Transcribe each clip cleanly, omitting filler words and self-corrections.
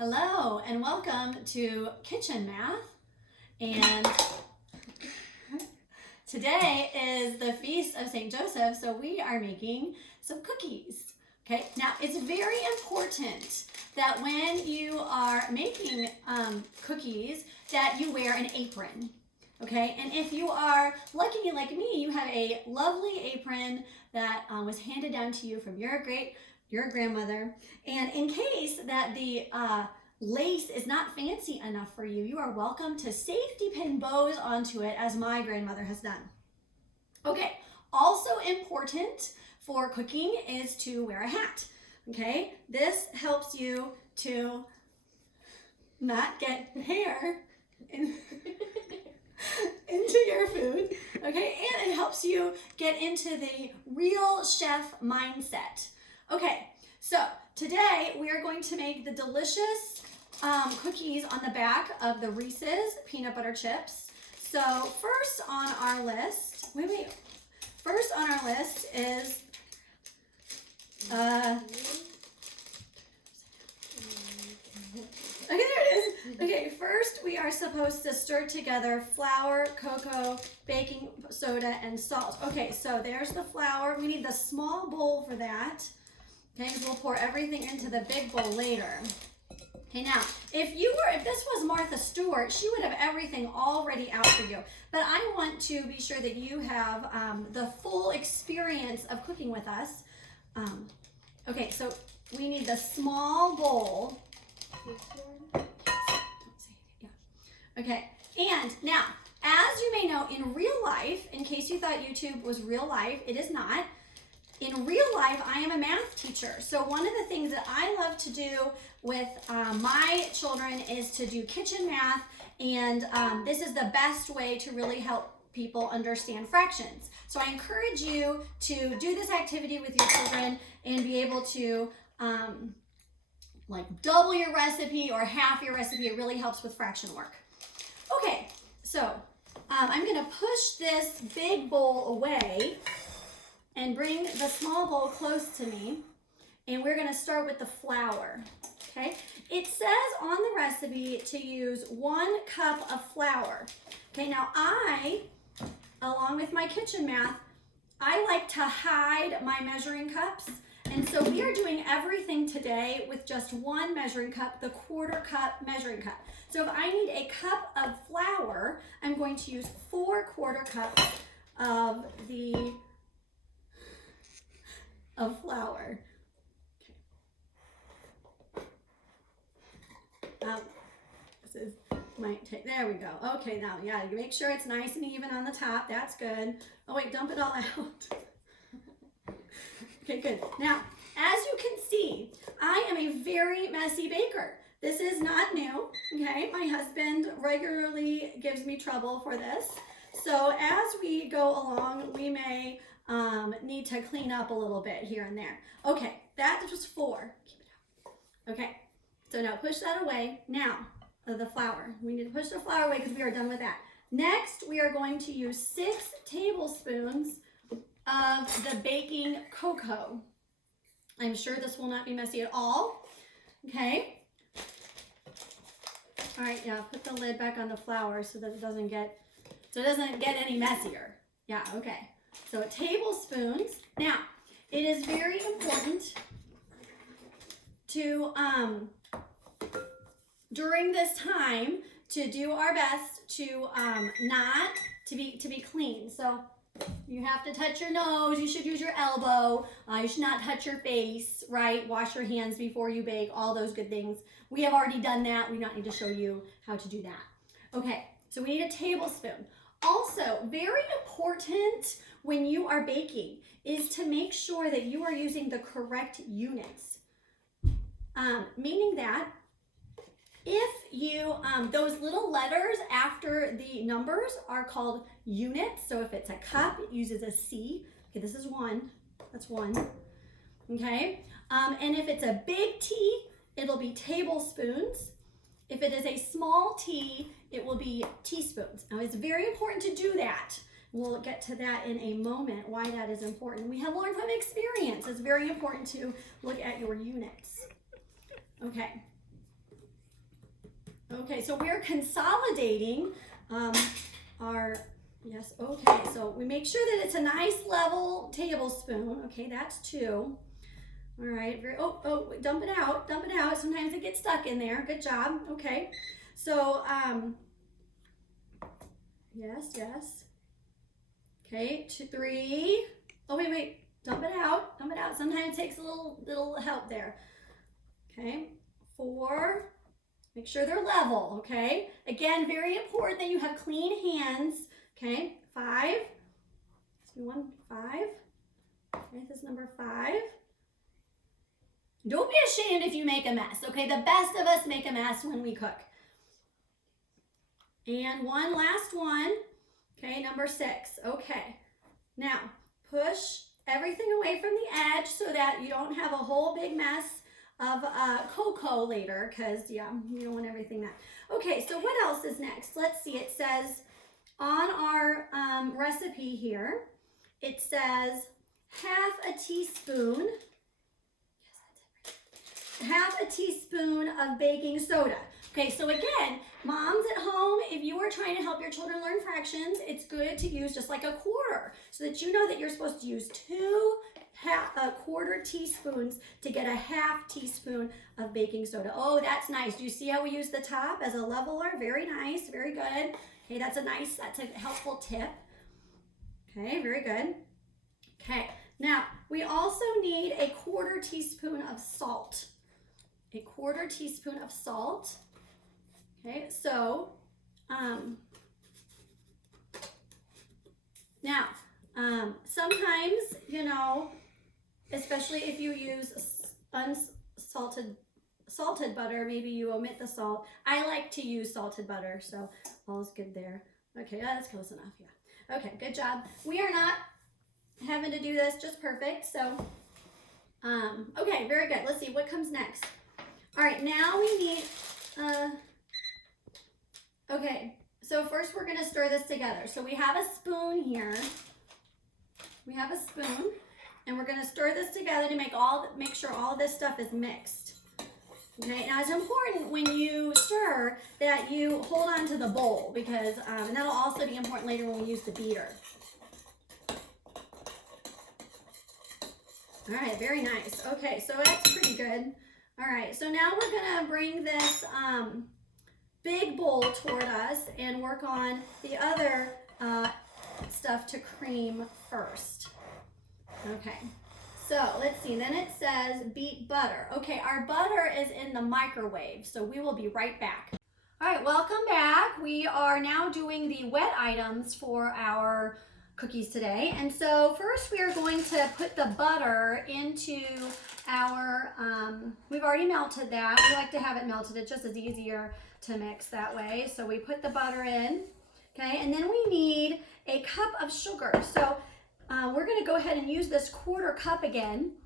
Hello and welcome to Kitchen Math. And today is the Feast of St. Joseph, so we are making some cookies. Okay, now it's very important that when you are making cookies that you wear an apron. Okay, and if you are lucky like me, you have a lovely apron that was handed down to you from your grandmother. And in case that the lace is not fancy enough for you, you are welcome to safety pin bows onto it as my grandmother has done. Okay, also important for cooking is to wear a hat. Okay, this helps you to not get hair into your food, okay, and it helps you get into the real chef mindset. Okay, so today we are going to make the delicious cookies on the back of the Reese's peanut butter chips. So first on our list, first on our list is okay, there it is. Okay, first we are supposed to stir together flour, cocoa, baking soda, and salt. Okay, so there's the flour. We need the small bowl for that. Okay, we'll pour everything into the big bowl later. Okay, now, if this was Martha Stewart, she would have everything already out for you. But I want to be sure that you have the full experience of cooking with us. Okay, so we need the small bowl. Okay, and now, as you may know, in real life, in case you thought YouTube was real life, it is not. In real life, I am a math teacher. So one of the things that I love to do with my children is to do kitchen math. And this is the best way to really help people understand fractions. So I encourage you to do this activity with your children and be able to like double your recipe or half your recipe. It really helps with fraction work. Okay, so I'm gonna push this big bowl away and bring the small bowl close to me, and we're gonna start with the flour, okay? It says on the recipe to use 1 cup of flour. Okay, now I, along with my kitchen math, I like to hide my measuring cups, and so we are doing everything today with just 1 measuring cup, the 1/4 cup measuring cup. So if I need a cup of flour, I'm going to use 4 1/4 cups of flour. There we go. Okay, now, yeah, you make sure it's nice and even on the top. That's good. Oh, wait, dump it all out. Okay, good. Now, as you can see, I am a very messy baker. This is not new, okay? My husband regularly gives me trouble for this. So as we go along, we may need to clean up a little bit here and there. Okay, that was 4. Keep it out. Okay, so now push that away. Now, the flour. We need to push the flour away because we are done with that. Next, we are going to use 6 tablespoons of the baking cocoa. I'm sure this will not be messy at all. Okay. All right, now put the lid back on the flour so that it doesn't get any messier. Yeah, okay. So tablespoons. Now, it is very important to during this time to do our best to not to be clean. So you have to touch your nose. You should use your elbow. You should not touch your face, right? Wash your hands before you bake. All those good things. We have already done that. We don't need to show you how to do that. Okay, so we need a tablespoon. Also, very important when you are baking is to make sure that you are using the correct units. Meaning that if you, those little letters after the numbers are called units. So if it's a cup, it uses a C. Okay, this is 1. That's 1. Okay, and if it's a big T, it'll be tablespoons. If it is a small t, it will be teaspoons. Now, it's very important to do that. We'll get to that in a moment, why that is important. We have learned from experience. It's very important to look at your units. Okay. Okay, so we're consolidating yes, okay, so we make sure that it's a nice level tablespoon. Okay, that's 2. All right, dump it out, dump it out. Sometimes it gets stuck in there. Good job. Okay, so yes. Okay, 2, 3. Oh wait, dump it out. Sometimes it takes a little help there. Okay, 4. Make sure they're level. Okay, again, very important that you have clean hands. Okay, 5. Let's do 1, 5. Okay, this is number 5. Don't be ashamed if you make a mess, okay? The best of us make a mess when we cook. And one last one, okay, number 6. Okay, now push everything away from the edge so that you don't have a whole big mess of cocoa later, because, yeah, you don't want everything that. Okay, so what else is next? Let's see, it says on our recipe here, it says half a teaspoon of baking soda. Okay, so again, moms at home, if you are trying to help your children learn fractions, it's good to use just like a quarter so that you know that you're supposed to use 2 1/4 teaspoons to get a half teaspoon of baking soda. Oh, that's nice. Do you see how we use the top as a leveler? Very nice, very good. Okay, that's a helpful tip. Okay, very good. Okay, now we also need a 1/4 teaspoon of salt. A 1/4 teaspoon of salt. Okay, so now sometimes, you know, especially if you use salted butter, maybe you omit the salt. I like to use salted butter, so all is good there. Okay, that's close enough, yeah. Okay, good job. We are not having to do this just perfect, so okay, very good. Let's see what comes next. All right, now we need okay, so first we're going to stir this together. So we have a spoon here. We have a spoon, and we're going to stir this together to make sure all of this stuff is mixed. Okay, now it's important when you stir that you hold on to the bowl, because and that'll also be important later when we use the beater. All right, very nice. Okay, so that's pretty good. All right, so now we're gonna bring this big bowl toward us and work on the other stuff to cream first. Okay, so let's see, then it says beat butter. Okay, our butter is in the microwave, so we will be right back. All right, welcome back. We are now doing the wet items for our cookies today. And so first we are going to put the butter into our, we've already melted that. We like to have it melted. It just is easier to mix that way. So we put the butter in, okay? And then we need a cup of sugar. So we're gonna go ahead and use this 1/4 cup again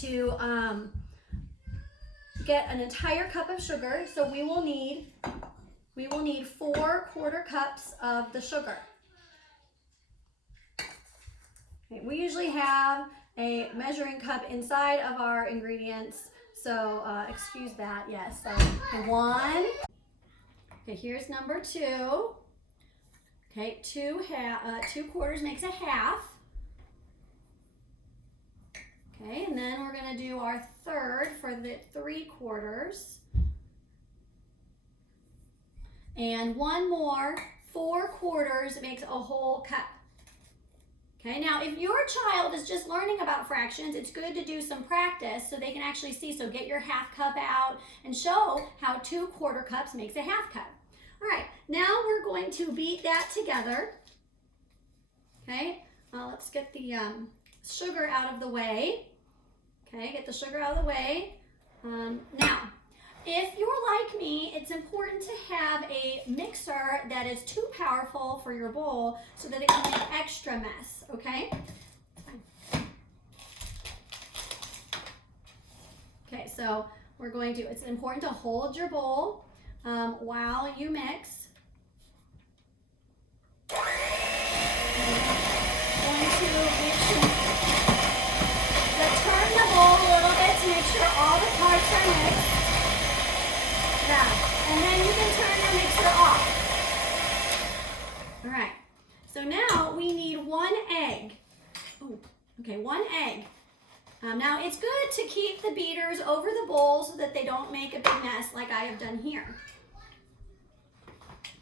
to get an entire cup of sugar. So we will need 4 1/4 cups of the sugar. Okay, we usually have a measuring cup inside of our ingredients, so excuse that, yes. So 1, okay, here's number 2. Okay, 2 1/4 makes a half. Okay, and then we're gonna do our 1/3 for the 3/4. And one more, 4/4 makes a whole cup. Okay, now if your child is just learning about fractions, it's good to do some practice so they can actually see. So get your half cup out and show how 2 1/4 cups makes a half cup. All right, now we're going to beat that together. Okay, let's get the sugar out of the way. Okay, get the sugar out of the way. Now, if you're like me, it's important to have a mixer that is too powerful for your bowl so that it can make extra mess, okay? Okay, so we're going to, it's important to hold your bowl while you mix. Turn the bowl a little bit to make sure all the parts are mixed. Yeah, And then you can turn your mixer off. All right, so now we need 1 egg. Oh, okay, 1 egg. Now it's good to keep the beaters over the bowl so that they don't make a big mess like I have done here.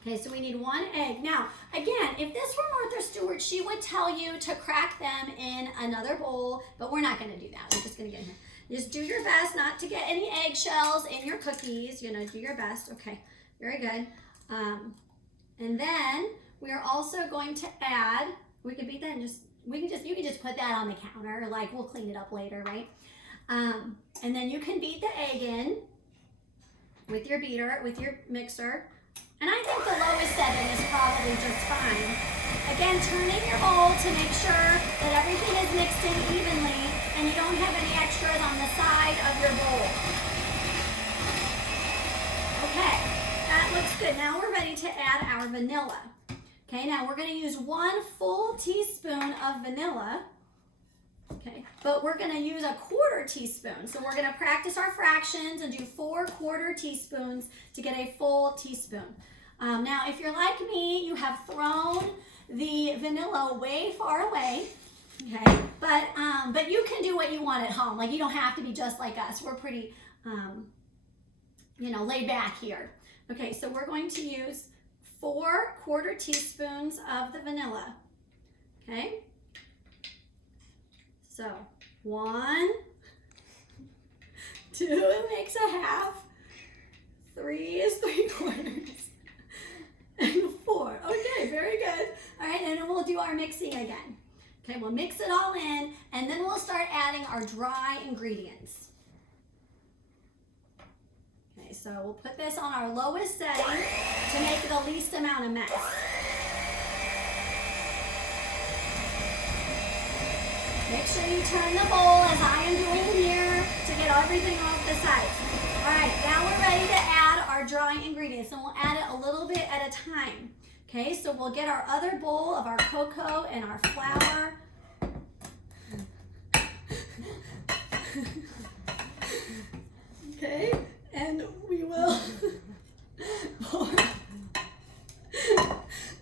Okay, so we need 1 egg. Now, again, if this were Martha Stewart, she would tell you to crack them in another bowl, but we're not gonna do that. We're just gonna get here. Just do your best not to get any eggshells in your cookies. You know, do your best. Okay, very good. And then we are also going to add, we can beat that and you can just put that on the counter, like we'll clean it up later, right? And then you can beat the egg in with your beater, with your mixer. And I think the lowest setting is probably just fine. Again, turning your bowl to make sure that everything is mixed in evenly and you don't have any extras on the side of your bowl. Okay, that looks good. Now we're ready to add our vanilla. Okay, now we're going to use 1 full teaspoon of vanilla. Okay, but we're going to use a 1/4 teaspoon. So we're going to practice our fractions and do 4 1/4 teaspoons to get a full teaspoon. Now, if you're like me, you have thrown the vanilla way far away. Okay, but you can do what you want at home. Like, you don't have to be just like us. We're pretty, laid back here. Okay, so we're going to use 4 1/4 teaspoons of the vanilla. Okay. So 1, 2 makes a half, 3 is 3/4, and 4. Okay, very good. All right, and then we'll do our mixing again. Okay, we'll mix it all in, and then we'll start adding our dry ingredients. Okay, so we'll put this on our lowest setting to make the least amount of mess. Make sure you turn the bowl as I am doing here to get everything off the sides. All right, now we're ready to add our dry ingredients, and we'll add it a little bit at a time. Okay, so we'll get our other bowl of our cocoa and our flour. Okay, and we will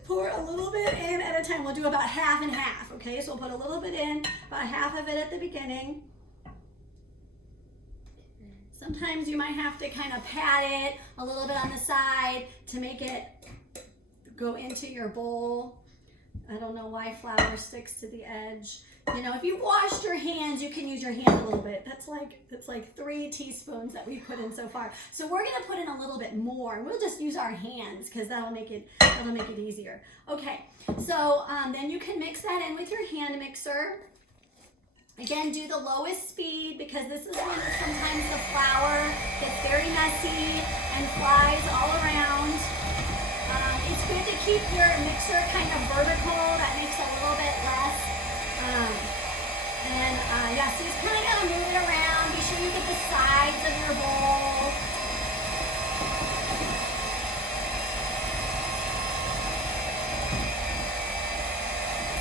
pour a little bit in at a time. We'll do about half and half, okay? So we'll put a little bit in, about half of it at the beginning. Sometimes you might have to kind of pat it a little bit on the side to make it go into your bowl. I don't know why flour sticks to the edge. You know, if you washed your hands, you can use your hand a little bit. That's like 3 teaspoons that we've put in so far. So we're gonna put in a little bit more. We'll just use our hands because that'll make it easier. Okay, so then you can mix that in with your hand mixer. Again, do the lowest speed because this is when sometimes the flour gets very messy and flies all around. It's good to keep your mixer kind of vertical. That makes a little bit less. Yeah, so just kind of gotta move it around. Be sure you get the sides of your bowl.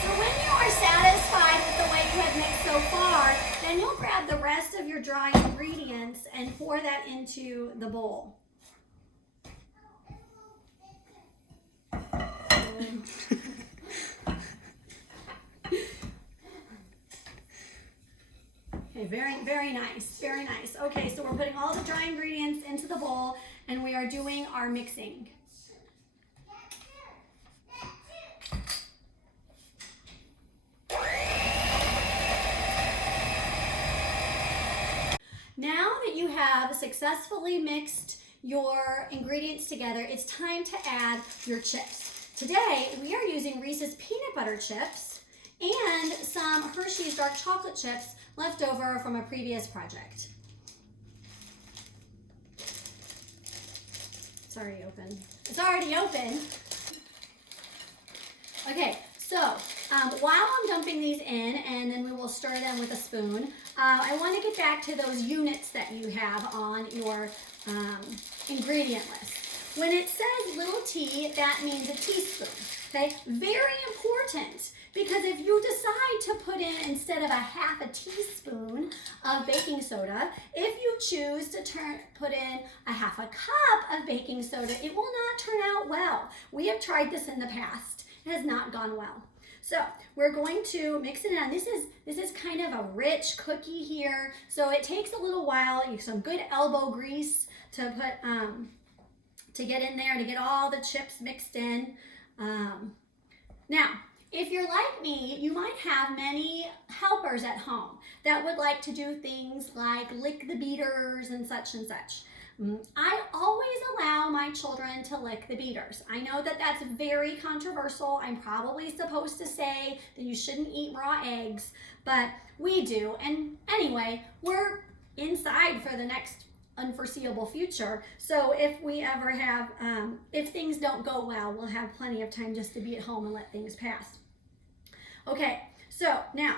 So when you are satisfied with the way you have mixed so far, then you'll grab the rest of your dry ingredients and pour that into the bowl. Okay, very nice, very nice. Okay, so we're putting all the dry ingredients into the bowl and we are doing our mixing. Now that you have successfully mixed your ingredients together, it's time to add your chips. Today, we are using Reese's peanut butter chips and some Hershey's dark chocolate chips left over from a previous project. It's already open. It's already open. Okay, so while I'm dumping these in, and then we will stir them with a spoon, I want to get back to those units that you have on your ingredient list. When it says little t, that means a teaspoon, okay? Very important, because if you decide to put in, instead of a half a teaspoon of baking soda, if you choose to put in a 1/2 cup of baking soda, it will not turn out well. We have tried this in the past. It has not gone well. So we're going to mix it in. This is kind of a rich cookie here, so it takes a little while. You some good elbow grease to put to get in there, to get all the chips mixed in. Now, if you're like me, you might have many helpers at home that would like to do things like lick the beaters and such and such. I always allow my children to lick the beaters. I know that that's very controversial. I'm probably supposed to say that you shouldn't eat raw eggs, but we do. And anyway, we're inside for the next unforeseeable future. So if we ever have, if things don't go well, we'll have plenty of time just to be at home and let things pass. Okay, so now,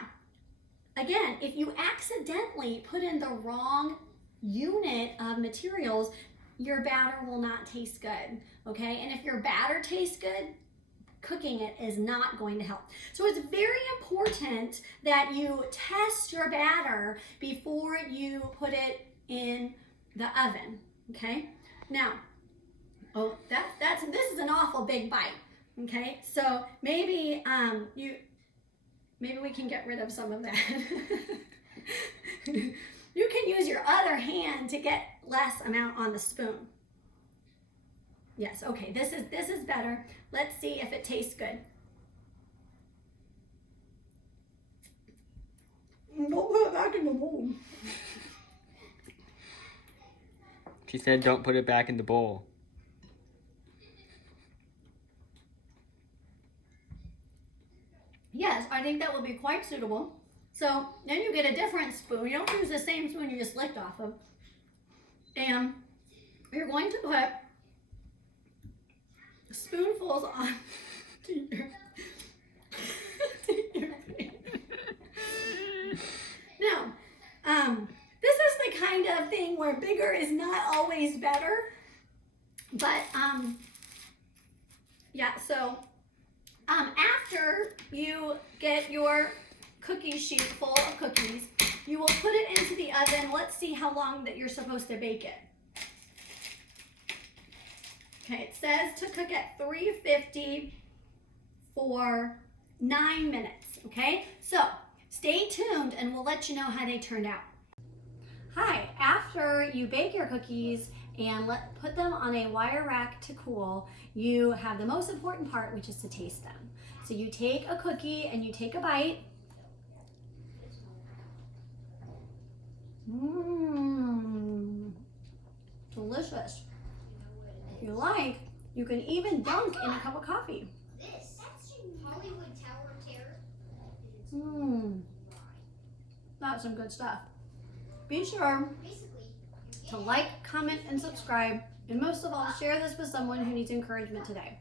again, if you accidentally put in the wrong unit of materials, your batter will not taste good, okay? And if your batter tastes good, cooking it is not going to help. So it's very important that you test your batter before you put it in the oven, okay? Now, oh, this is an awful big bite, okay? So maybe maybe we can get rid of some of that. You can use your other hand to get less amount on the spoon. Yes, okay, this is better. Let's see if it tastes good. Don't put it back in the bowl. She said don't put it back in the bowl. Yes, I think that will be quite suitable. So then you get a different spoon. You don't use the same spoon you just licked off of. And you're going to put spoonfuls on to your plate. Now, this is the kind of thing where bigger is not always better. But, yeah, so after you get your cookie sheet full of cookies, you will put it into the oven. Let's see how long that you're supposed to bake it. Okay, it says to cook at 350 for 9 minutes, okay? So stay tuned and we'll let you know how they turned out. Hi, after you bake your cookies and put them on a wire rack to cool, you have the most important part, which is to taste them. So you take a cookie and you take a bite. Mmm, delicious. If you like, you can even dunk in a cup of coffee. That's Hollywood Tower Terror. Mmm, that's some good stuff. Be sure to like, comment, and subscribe, and most of all, share this with someone who needs encouragement today.